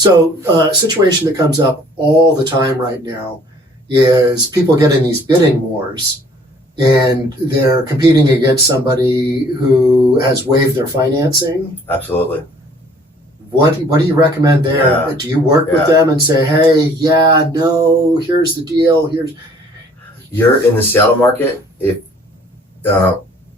So a situation that comes up all the time right now is people get in these bidding wars and they're competing against somebody who has waived their financing. Absolutely. What do you recommend there? Yeah. Do you work with them and say, hey, no, here's the deal. You're in the Seattle market. If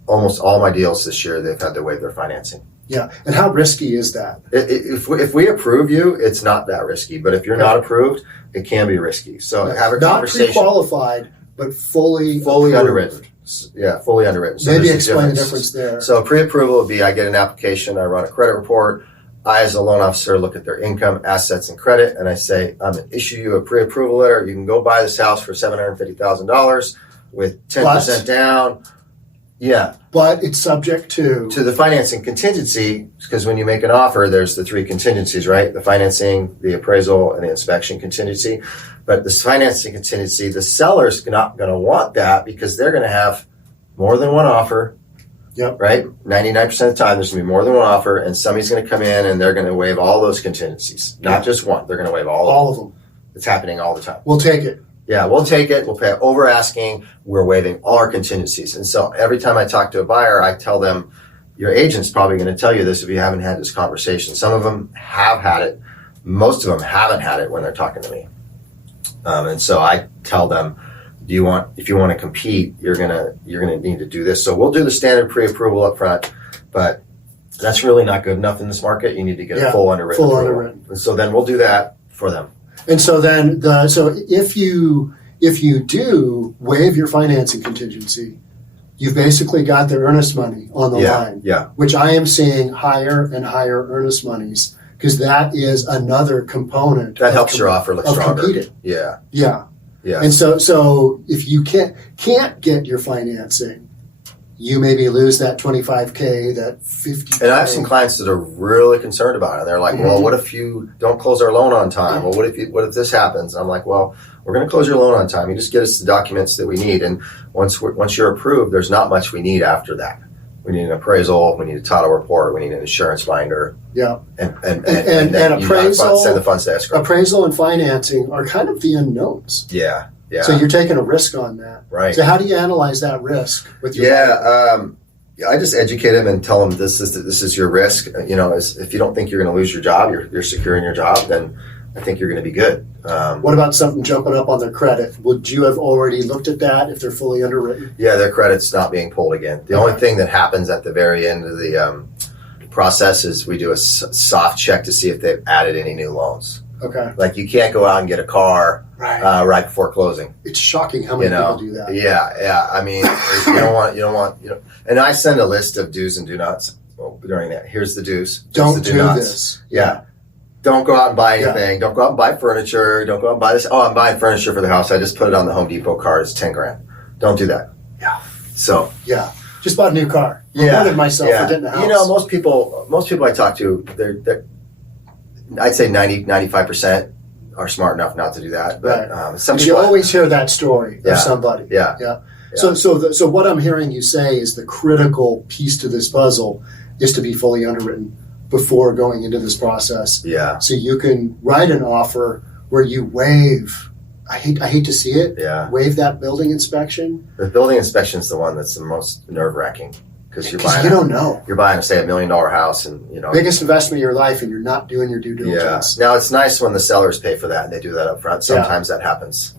almost all my deals this year, they've had to waive their financing. Yeah. And how risky is that? If we approve you, it's not that risky. But if you're not approved, it can be risky. So have a conversation. Not pre-qualified, but fully underwritten. Yeah, fully underwritten. So maybe explain the difference there. So pre-approval would be I get an application, I run a credit report. I, as a loan officer, look at their income, assets, and credit, and I say, I'm going to issue you a pre-approval letter. You can go buy this house for $750,000 with 10% down. Yeah. But it's subject to the financing contingency, because when you make an offer, there's the three contingencies, right? The financing, the appraisal, and the inspection contingency. But this financing contingency, the seller's not going to want that because they're going to have more than one offer. Yep. Right? 99% of the time, there's going to be more than one offer, and somebody's going to come in and they're going to waive all those contingencies. Not just one. They're going to waive all of them. It's happening all the time. We'll take it. Yeah, we'll take it. We'll pay over asking. We're waiving all our contingencies. And so every time I talk to a buyer, I tell them, your agent's probably going to tell you this if you haven't had this conversation. Some of them have had it. Most of them haven't had it when they're talking to me. And so I tell them, if you want to compete, you're gonna need to do this. So we'll do the standard pre-approval up front, but that's really not good enough in this market. You need to get a full underwritten. And so then we'll do that for them. And so then if you do waive your financing contingency, you've basically got their earnest money on the line. Yeah. Which I am seeing higher and higher earnest monies because that is another component that helps your offer look stronger. Competing. Yeah. Yeah. Yeah. And so if you can't get your financing, you maybe lose that $25K, that $50K. And I've seen clients that are really concerned about it. They're like, well, what if you don't close our loan on time? Well, what if this happens? And I'm like, well, we're going to close your loan on time. You just get us the documents that we need. And once you're approved, there's not much we need after that. We need an appraisal. We need a title report. We need an insurance binder. Yeah. And appraisal, send the funds to escrow. Appraisal and financing are kind of the unknowns. Yeah. Yeah. So you're taking a risk on that. Right. So how do you analyze that risk with your I just educate them and tell them this is your risk. If you don't think you're going to lose your job, you're securing your job, then I think you're going to be good. What about something jumping up on their credit? Would you have already looked at that if they're fully underwritten? Yeah, their credit's not being pulled again. The only thing that happens at the very end of the process is we do a soft check to see if they've added any new loans. Okay. Like you can't go out and get a car right before closing. It's shocking how many people do that. Yeah. I mean, you don't want. And I send a list of do's and do nots during that. Here's the do's. Don't do this. Yeah. Don't go out and buy anything. Don't go out and buy furniture. Don't go out and buy this. Oh, I'm buying furniture for the house. I just put it on the Home Depot card. It's $10,000. Don't do that. Yeah. So. Yeah. Just bought a new car. Yeah. I wanted myself for getting a house. Most people I talk to, they're I'd say 95% are smart enough not to do that. But some people, you always hear that story of somebody. Yeah. So what I'm hearing you say is the critical piece to this puzzle is to be fully underwritten before going into this process. Yeah. So you can write an offer where you waive. I hate to see it. Yeah. Waive that building inspection. The building inspection is the one that's the most nerve-wracking because you don't know. You're buying, say, $1 million house, and biggest investment of your life, and you're not doing your due diligence. Yeah. Now it's nice when the sellers pay for that and they do that up front. Sometimes that happens.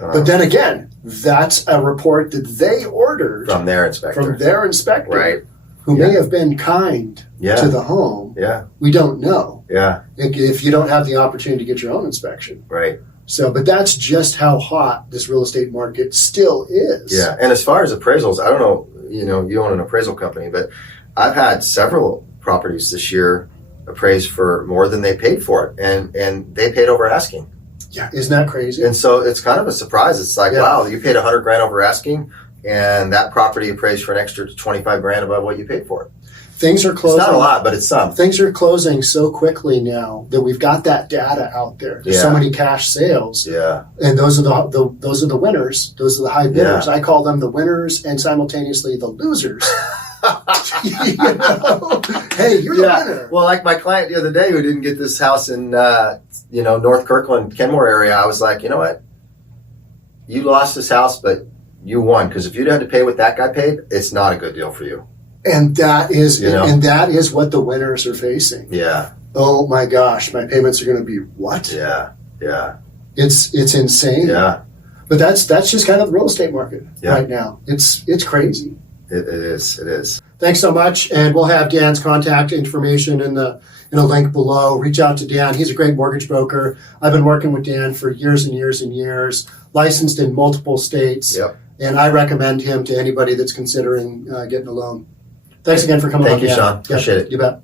But then again, that's a report that they ordered from their inspector. Right. Who may have been kind to the home. Yeah. We don't know. Yeah. If you don't have the opportunity to get your own inspection. Right. So, but that's just how hot this real estate market still is. Yeah. And as far as appraisals, I don't know, you own an appraisal company, but I've had several properties this year appraised for more than they paid for it. And they paid over asking. Yeah. Isn't that crazy? And so it's kind of a surprise. It's like, wow, you paid $100,000 over asking, and that property appraised for an extra $25,000 above what you paid for it. Things are closing. It's not a lot, but it's some. Things are closing so quickly now that we've got that data out there. There's so many cash sales. Yeah. And those are the winners. Those are the high bidders. Yeah. I call them the winners and simultaneously the losers You know? Hey, you're the winner. Well, like my client the other day who didn't get this house in, North Kirkland, Kenmore area, I was like, you know what? You lost this house, but you won. Because if you'd had to pay what that guy paid, it's not a good deal for you. And that is, You know? and that is what the winners are facing. Yeah. Oh my gosh, my payments are going to be what? Yeah. Yeah. It's insane. Yeah. But that's just kind of the real estate market Yeah. right now. It's crazy. It is. It is. Thanks so much, and we'll have Dan's contact information in a link below. Reach out to Dan. He's a great mortgage broker. I've been working with Dan for years and years and years, licensed in multiple states, Yep. and I recommend him to anybody that's considering getting a loan. Thanks again for coming on. Thank you, Dan. Sean. Appreciate it. You bet.